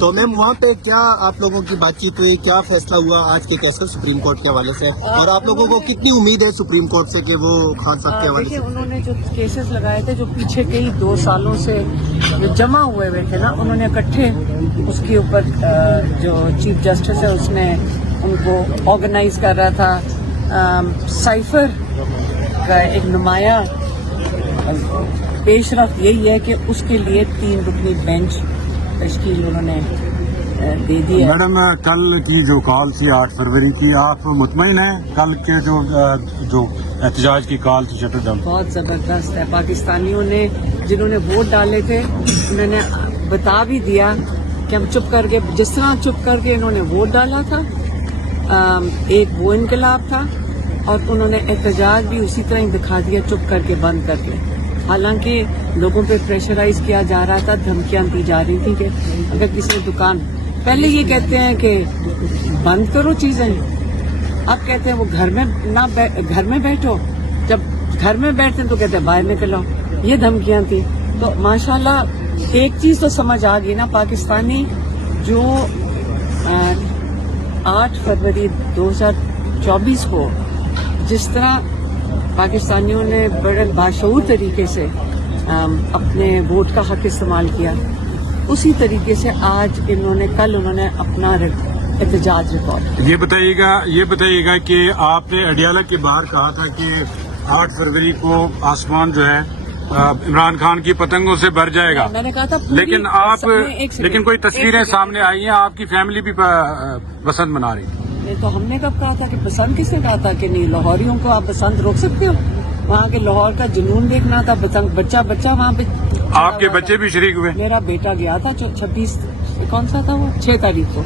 تو میم وہاں پہ کیا آپ لوگوں کی بات چیت ہوئی, کیا فیصلہ ہوا آج کے کیسے سپریم کورٹ کے حوالے سے, اور آپ لوگوں کو کتنی امید ہے سپریم کورٹ سے کہ وہ خان صاحب کے حوالے سے؟ دیکھیے انہوں نے جو کیسز لگائے تھے, جو پیچھے کئی 2 سالوں سے جو جمع ہوئے تھے نا, انہوں نے اکٹھے اس کے اوپر جو چیف جسٹس ہے اس نے ان کو آرگنائز کر رہا تھا. سائفر کا ایک نمایاں پیش رفت یہی ہے کہ اس کے لیے 3 رکنی بینچ تشکیل انہوں نے دے دی ہے. میڈم کل کی جو کال تھی 8 فروری کی, آپ مطمئن ہیں کل کے جو احتجاج کی کال تھی شٹر ڈاؤن؟ بہت زبردست ہے. پاکستانیوں نے جنہوں نے ووٹ ڈالے تھے انہوں نے بتا بھی دیا کہ ہم چپ کر کے, جس طرح چپ کر کے انہوں نے ووٹ ڈالا تھا, ایک وہ انقلاب تھا, اور انہوں نے احتجاج بھی اسی طرح ہی دکھا دیا, چپ کر کے, بند کر کے. حالانکہ لوگوں پہ پریشرائز کیا جا رہا تھا, دھمکیاں دی جا رہی تھیں کہ اگر کسی دکان, پہلے یہ کہتے ہیں کہ بند کرو چیزیں, اب کہتے ہیں وہ گھر میں بیٹھو, جب گھر میں بیٹھتے ہیں تو کہتے ہیں باہر نکل آؤ. یہ دھمکیاں تھیں. تو ماشاءاللہ ایک چیز تو سمجھ آ گئی نا, پاکستانی جو 8 فروری 2024 کو جس طرح پاکستانیوں نے بڑے باشعور طریقے سے اپنے ووٹ کا حق استعمال کیا, اسی طریقے سے آج کل انہوں نے اپنا احتجاج ریکارڈ. یہ بتائیے گا کہ آپ نے اڈیالہ کے باہر کہا تھا کہ 8 فروری کو آسمان جو ہے عمران خان کی پتنگوں سے بھر جائے گا, میں نے کہا تھا لیکن کوئی تصویریں سامنے آئی ہیں, آپ کی فیملی بھی بسنت منا رہی تھی. تو ہم نے کب کہا تھا کہ بسنت, کس نے کہا تھا کہ نہیں, لاہوریوں کو آپ بسنت روک سکتے ہو؟ وہاں کے لاہور کا جنون دیکھنا تھا, بچہ وہاں پہ. آپ کے بچے بھی شریک ہوئے؟ میرا بیٹا گیا تھا 26 کون سا تھا وہ 6 تاریخ کو.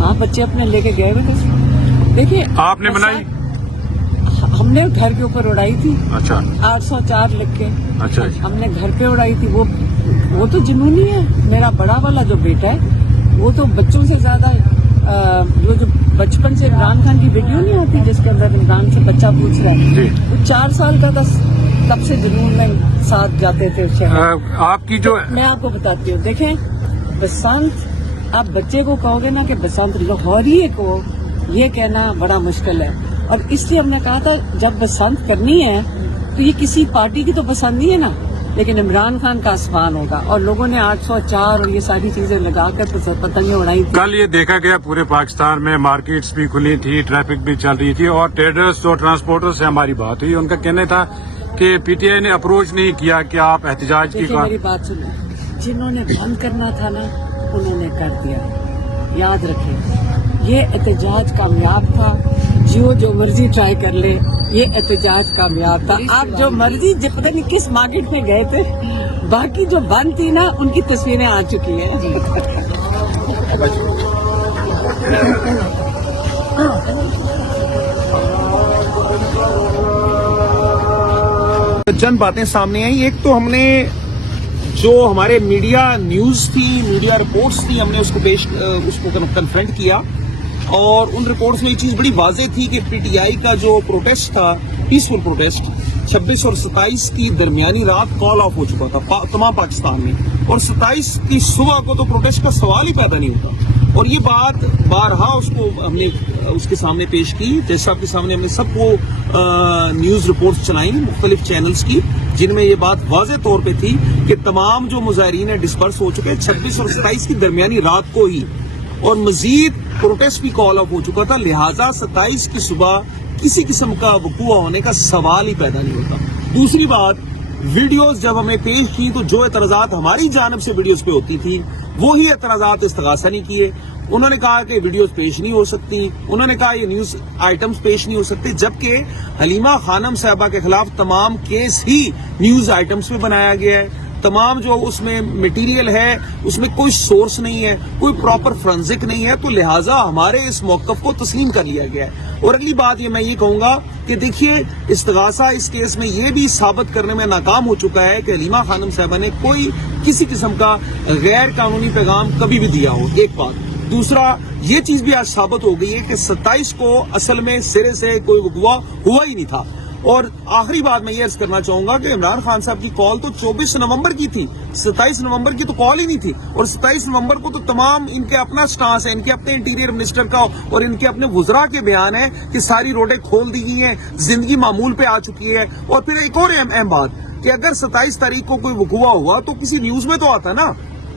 ہاں, بچے اپنے لے کے گئے ہوئے تھے. دیکھیے آپ نے منائی؟ ہم نے گھر کے اوپر اڑائی تھی. اچھا, 804 لکھ کے. اچھا, ہم نے گھر پہ اڑائی تھی. وہ تو جنونی ہے. میرا بڑا والا جو بیٹا ہے وہ تو بچوں سے زیادہ جو بچپن سے عمران خان کی ویڈیو نہیں ہوتی جس کے اندر عمران سے بچہ پوچھ رہا ہے, وہ 4 سال کا تھا, تب سے جنون میں ساتھ جاتے تھے. آپ کی جو میں آپ کو بتاتی ہوں, دیکھیں بسنت, آپ بچے کو کہو گے نا کہ بسنت, لاہوری کو یہ کہنا بڑا مشکل ہے. اور اس لیے ہم نے کہا تھا جب بسنت کرنی ہے تو یہ کسی پارٹی کی تو پسند نہیں ہے نا, لیکن عمران خان کا آسمان ہوگا. اور لوگوں نے 804 اور یہ ساری چیزیں لگا کر پتنگیں اڑائی تھی. کل یہ دیکھا گیا پورے پاکستان میں مارکیٹس بھی کھلی تھی, ٹریفک بھی چل رہی تھی, اور ٹریڈرز اور ٹرانسپورٹر سے ہماری بات ہوئی, ان کا کہنا تھا کہ پی ٹی آئی نے اپروچ نہیں کیا کہ آپ احتجاج کی. میری بات سنیں, جنہوں نے بند کرنا تھا نا انہوں نے کر دیا. یاد رکھیں یہ احتجاج کامیاب تھا. جو مرضی ٹرائی کر لے, یہ احتجاج کامیاب تھا. آپ جو مرضی پتہ نہیں کس مارکیٹ میں گئے تھے, باقی جو بند تھی نا ان کی تصویریں آ چکی ہیں. چند باتیں سامنے آئیں. ایک تو ہم نے جو ہمارے میڈیا نیوز تھی, میڈیا رپورٹس تھی, ہم نے اس کو کنفرنٹ کیا, اور ان رپورٹس میں یہ چیز بڑی واضح تھی کہ پی ٹی آئی کا جو پروٹیسٹ تھا, پیسفل پروٹیسٹ, 26 اور 27 کی درمیانی رات کال آف ہو چکا تھا تمام پاکستان میں, اور 27 کی صبح کو تو پروٹیسٹ کا سوال ہی پیدا نہیں ہوتا. اور یہ بات بارہا ہم نے اس کے سامنے پیش کی, جیسا آپ کے سامنے ہم نے سب کو نیوز رپورٹس چلائیں مختلف چینلز کی, جن میں یہ بات واضح طور پہ تھی کہ تمام جو مظاہرین ہیں ڈسپرس ہو چکے 26 اور 27 کی درمیانی رات کو ہی, اور مزید پروٹیسٹ بھی کال آف ہو چکا تھا. لہٰذا 27 کی صبح کسی قسم کا وقوع ہونے کا سوال ہی پیدا نہیں ہوتا. دوسری بات, ویڈیوز جب ہمیں پیش کی تو جو اعتراضات ہماری جانب سے ویڈیوز پہ ہوتی تھی وہی اعتراضات استغاثہ نہیں کیے. انہوں نے کہا کہ ویڈیوز پیش نہیں ہو سکتی, انہوں نے کہا یہ نیوز آئٹمز پیش نہیں ہو سکتے, جبکہ حلیمہ خانم صاحبہ کے خلاف تمام کیس ہی نیوز آئٹمز پہ بنایا گیا ہے. تمام جو اس میں مٹیریل ہے اس میں کوئی سورس نہیں ہے, کوئی پراپر فرنزک نہیں ہے, تو لہٰذا ہمارے اس موقف کو تسلیم کر لیا گیا ہے. اور اگلی بات میں یہ کہوں گا کہ دیکھیے استغاثہ اس کیس میں یہ بھی ثابت کرنے میں ناکام ہو چکا ہے کہ حلیمہ خانم صاحبہ نے کسی قسم کا غیر قانونی پیغام کبھی بھی دیا ہو, ایک بات. دوسرا, یہ چیز بھی آج ثابت ہو گئی ہے کہ 27 کو اصل میں سرے سے کوئی وقوع ہوا ہی نہیں تھا. اور آخری بات میں یہ عرض کرنا چاہوں گا کہ عمران خان صاحب کی کال تو 24 نومبر کی تھی، 27 نومبر کی تو کال ہی نہیں تھی، اور 27 نومبر کو تو تمام ان کے اپنا سٹانس ہے، ان کے اپنے انٹیریئر منسٹر کا اور ان کے اپنے وزراء کے بیان ہے کہ ساری روڈیں کھول دی گئی ہیں، زندگی معمول پہ آ چکی ہے. اور پھر ایک اور اہم بات کہ اگر 27 تاریخ کو کوئی وقوع ہوا تو کسی نیوز میں تو آتا نا.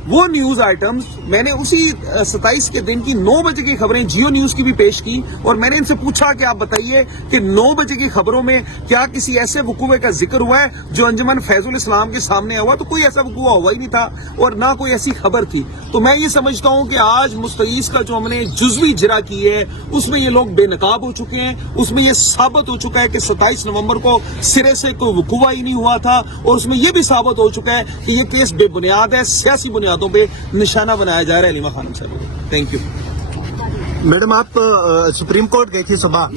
وہ نیوز آئٹمز میں نے اسی 27 کے دن کی 9 بجے کی خبریں جیو نیوز کی بھی پیش کی، اور میں نے ان سے پوچھا کہ آپ بتائیے کہ 9 بجے کی خبروں میں کیا کسی ایسے وقوع کا ذکر ہوا ہے جو انجمن فیض الاسلام کے سامنے ہوا؟ تو کوئی ایسا وقوع ہوا ہی نہیں تھا اور نہ کوئی ایسی خبر تھی. تو میں یہ سمجھتا ہوں کہ آج مستغیث کا جو ہم نے جزوی اجرا کی ہے اس میں یہ لوگ بے نقاب ہو چکے ہیں، اس میں یہ ثابت ہو چکا ہے کہ 27 نومبر کو سرے سے کوئی وقوع ہی نہیں ہوا تھا، اور اس میں یہ بھی ثابت ہو چکا ہے کہ یہ کیس بے بنیاد ہے، سیاسی بنیادوں پہ نشانہ بنایا جا رہا ہے علیمہ خانم صاحب. Thank you. میڈم آپ سپریم کورٹ گئی تھی صبح.